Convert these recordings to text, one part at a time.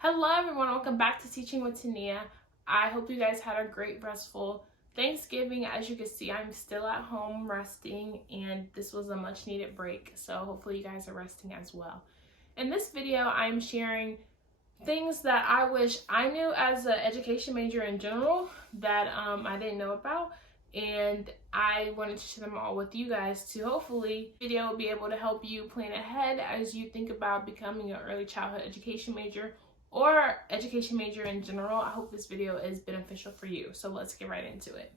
Hello everyone, welcome back to Teaching with Tenia. I hope you guys had a great restful Thanksgiving. As you can see, I'm still at home resting and this was a much needed break. So hopefully you guys are resting as well. In this video, I'm sharing things that I wish I knew as an education major in general that I didn't know about. And I wanted to share them all with you guys to hopefully video will be able to help you plan ahead as you think about becoming an early childhood education major or education major in general. I hope this video is beneficial for you. So let's get right into it.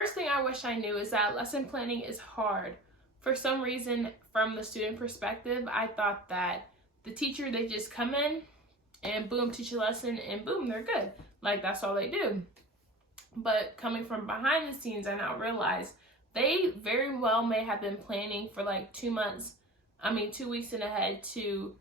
First thing I wish I knew is that lesson planning is hard. For some reason, from the student perspective, I thought that the teacher, they just come in and boom, teach a lesson and boom, they're good. Like that's all they do. But coming from behind the scenes, I now realize they very well may have been planning for like 2 weeks in ahead to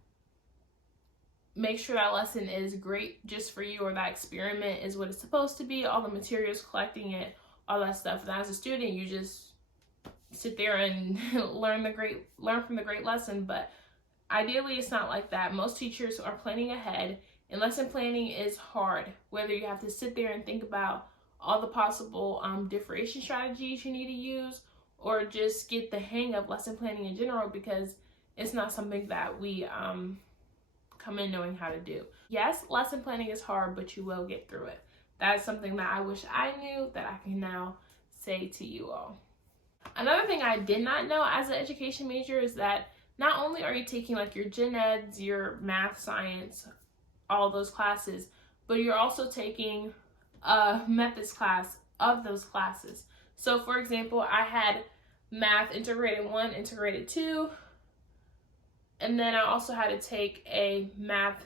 make sure that lesson is great just for you, or that experiment is what it's supposed to be, all the materials, collecting it, all that stuff. And as a student, you just sit there and learn from the great lesson. But ideally, it's not like that. Most teachers are planning ahead, and lesson planning is hard. Whether you have to sit there and think about all the possible differentiation strategies you need to use, or just get the hang of lesson planning in general, because it's not something that we come in knowing how to do. Yes, lesson planning is hard, but you will get through it. That's something that I wish I knew that I can now say to you all. Another thing I did not know as an education major is that not only are you taking like your gen eds, your math, science, all those classes, but you're also taking a methods class of those classes. So for example, I had math integrated 1, integrated 2, and then I also had to take a math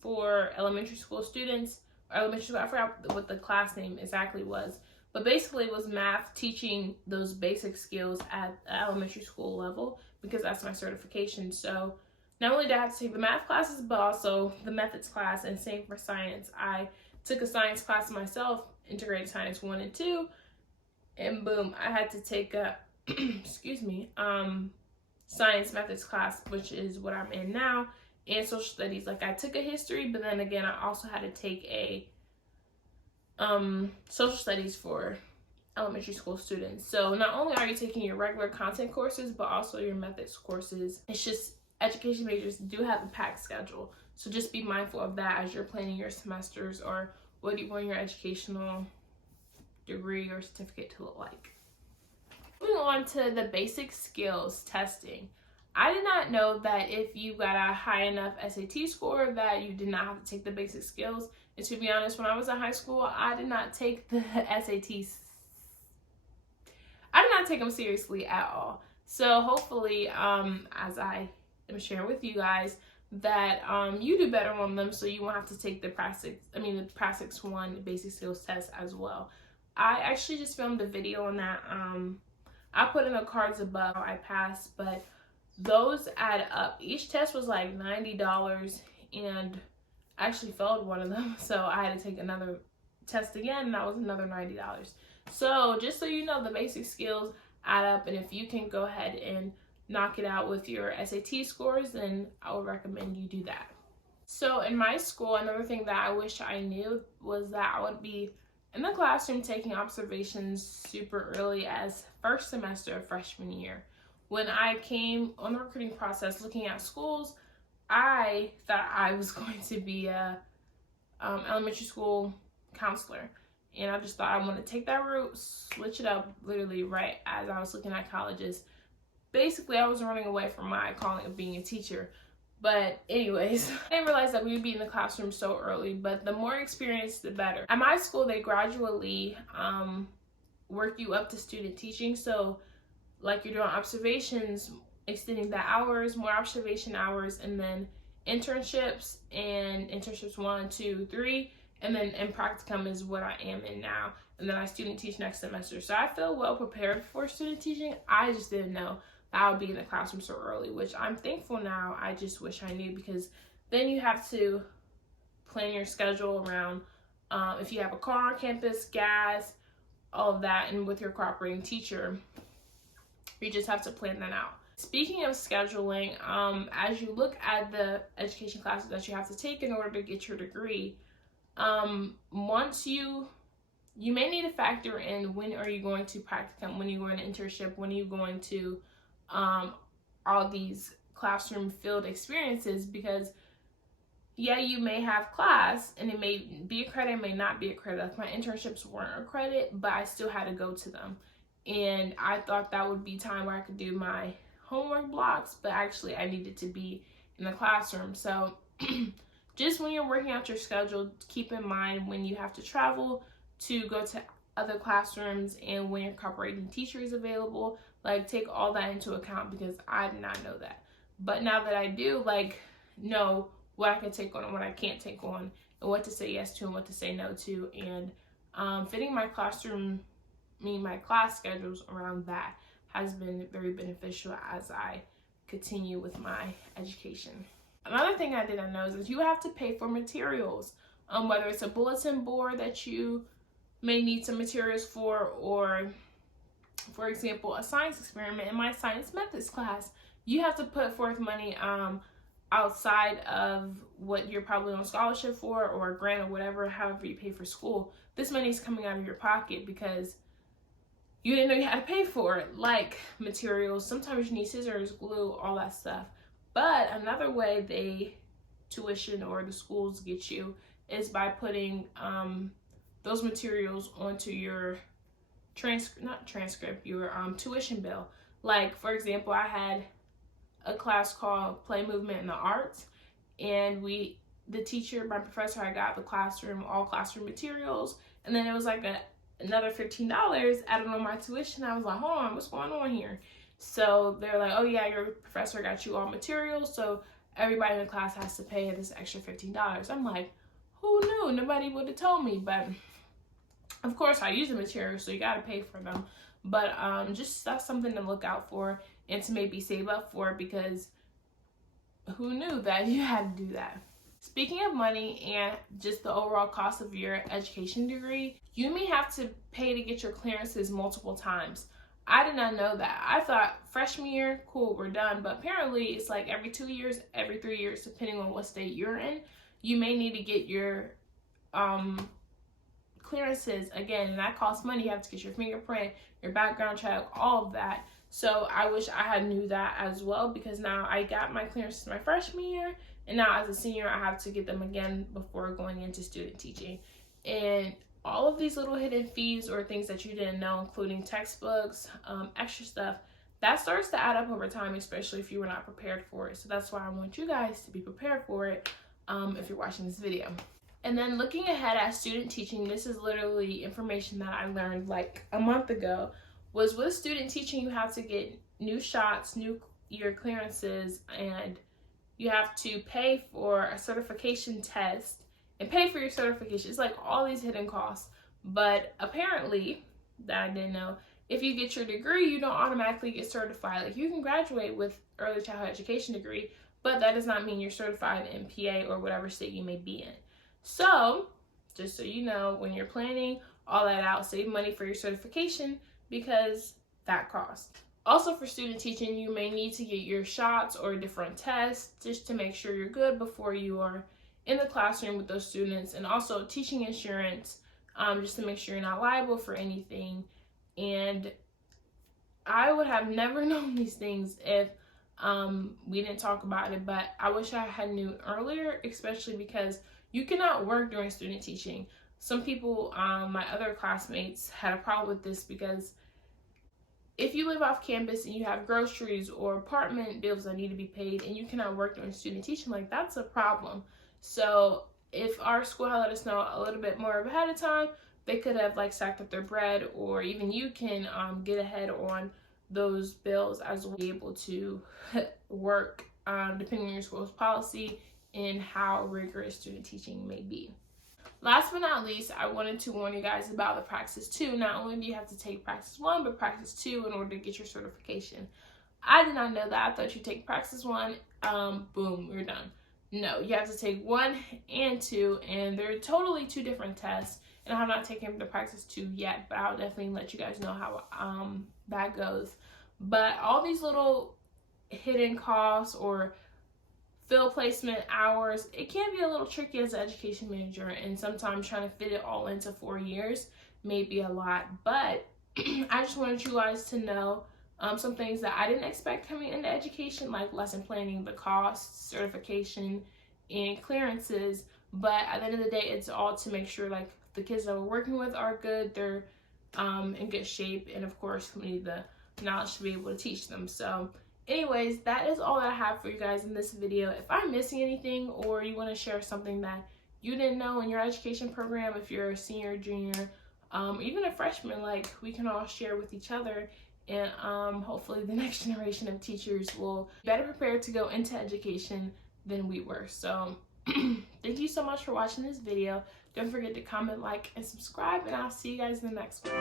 for elementary school students, or elementary school, I forgot what the class name exactly was, but basically it was math, teaching those basic skills at elementary school level, because that's my certification. So not only did I have to take the math classes, but also the methods class, and same for science. I took a science class myself, integrated science 1 and 2, and boom, I had to take a, science methods class, which is what I'm in now, and social studies. Like I took a history, but then again, I also had to take a social studies for elementary school students. So not only are you taking your regular content courses, but also your methods courses. It's just education majors do have a packed schedule. So just be mindful of that as you're planning your semesters, or what you want your educational degree or certificate to look like. Moving on to the basic skills testing. I did not know that if you got a high enough SAT score that you did not have to take the basic skills. And to be honest, when I was in high school, I did not take the SATs. I did not take them seriously at all. So hopefully, as I am sharing with you guys, that you do better on them, so you won't have to take the Practice 1 basic skills test as well. I actually just filmed a video on that. I put in the cards above. I passed, but those add up. Each test was like $90, and I actually failed one of them, so I had to take another test again, and that was another $90. So just so you know, the basic skills add up, and if you can go ahead and knock it out with your SAT scores, then I would recommend you do that. So in my school, another thing that I wish I knew was that I would be in the classroom taking observations super early as first semester of freshman year. When I came on the recruiting process looking at schools, I thought I was going to be a elementary school counselor. And I just thought I wanted to take that route, switch it up literally right as I was looking at colleges. Basically, I was running away from my calling of being a teacher. But anyways, I didn't realize that we would be in the classroom so early, but the more experience, the better. At my school, they gradually work you up to student teaching. So like you're doing observations, extending the hours, more observation hours, and then internships 1, 2, 3, and then in practicum is what I am in now, and then I student teach next semester. So I feel well prepared for student teaching. I just didn't know that I would be in the classroom so early, which I'm thankful now. I just wish I knew, because then you have to plan your schedule around if you have a car on campus, gas, all of that, and with your cooperating teacher, you just have to plan that out. Speaking of scheduling, as you look at the education classes that you have to take in order to get your degree, once you may need to factor in when are you going to practicum, when are you going to internship, when are you going to all these classroom field experiences, because yeah, you may have class and it may be a credit, it may not be a credit. Like my internships weren't a credit, but I still had to go to them. And I thought that would be time where I could do my homework blocks, but actually I needed to be in the classroom. So just when you're working out your schedule, keep in mind when you have to travel to go to other classrooms and when your cooperating teacher is available. Like, take all that into account, because I did not know that. But now that I do, like, know what I can take on and what I can't take on, and what to say yes to and what to say no to, and fitting my class schedules around that has been very beneficial as I continue with my education. Another thing I didn't know is that you have to pay for materials, whether it's a bulletin board that you may need some materials for, or for example, a science experiment. In my science methods class, you have to put forth money outside of what you're probably on scholarship for, or a grant, or whatever, however you pay for school. This money is coming out of your pocket because you didn't know you had to pay for it, like materials. Sometimes you need scissors, glue, all that stuff. But another way they tuition, or the schools get you, is by putting those materials onto your your tuition bill. Like, for example, I had a class called Play, Movement, and the Arts, and the teacher, my professor, I got all classroom materials, and then it was like another $15 added on my tuition. I was like, hold on, what's going on here? So they're like, oh yeah, your professor got you all materials, so everybody in the class has to pay this extra $15. I'm like, who knew? Nobody would have told me. But of course I use the materials, so you got to pay for them. But just that's something to look out for and to maybe save up for, because who knew that you had to do that. Speaking of money and just the overall cost of your education degree, you may have to pay to get your clearances multiple times. I did not know that. I thought freshman year, cool, we're done. But apparently it's like every 2 years, every 3 years, depending on what state you're in, you may need to get your clearances again, and that costs money. You have to get your fingerprint, your background check, all of that. So I wish I had knew that as well, because now I got my clearances my freshman year, and now as a senior I have to get them again before going into student teaching. And all of these little hidden fees or things that you didn't know, including textbooks, extra stuff, that starts to add up over time, especially if you were not prepared for it. So that's why I want you guys to be prepared for it if you're watching this video. And then looking ahead at student teaching, this is literally information that I learned like a month ago, was with student teaching you have to get new shots, new year clearances, and you have to pay for a certification test and pay for your certification. It's like all these hidden costs. But apparently, that I didn't know, if you get your degree, you don't automatically get certified. Like, you can graduate with early childhood education degree, but that does not mean you're certified in PA or whatever state you may be in. So, just so you know, when you're planning all that out, save money for your certification, because that costs. Also, for student teaching, you may need to get your shots or different tests just to make sure you're good before you are in the classroom with those students, and also teaching insurance, just to make sure you're not liable for anything. And I would have never known these things if we didn't talk about it, but I wish I had knew earlier, especially because you cannot work during student teaching. Some people, my other classmates, had a problem with this, because if you live off campus and you have groceries or apartment bills that need to be paid and you cannot work during student teaching, like, that's a problem. So if our school had let us know a little bit more ahead of time, they could have like stacked up their bread, or even you can get ahead on those bills as well, be able to work depending on your school's policy and how rigorous student teaching may be. Last but not least, I wanted to warn you guys about the Praxis 2. Not only do you have to take Praxis 1, but Praxis 2 in order to get your certification. I did not know that. I thought you take Praxis 1, boom, you're done. No, you have to take 1 and 2, and they're totally 2 different tests. And I have not taken the practice 2 yet, but I'll definitely let you guys know how that goes. But all these little hidden costs or field placement hours, it can be a little tricky as an education manager, and sometimes trying to fit it all into 4 years may be a lot. But I just wanted you guys to know some things that I didn't expect coming into education, like lesson planning, the costs, certification, and clearances. But at the end of the day, it's all to make sure like the kids that we're working with are good, they're in good shape, and of course we need the knowledge to be able to teach them. So anyways, that is all that I have for you guys in this video. If I'm missing anything, or you want to share something that you didn't know in your education program, if you're a senior, junior, even a freshman, like we can all share with each other, and hopefully the next generation of teachers will be better prepared to go into education than we were. So thank you so much for watching this video. Don't forget to comment, like, and subscribe, and I'll see you guys in the next one.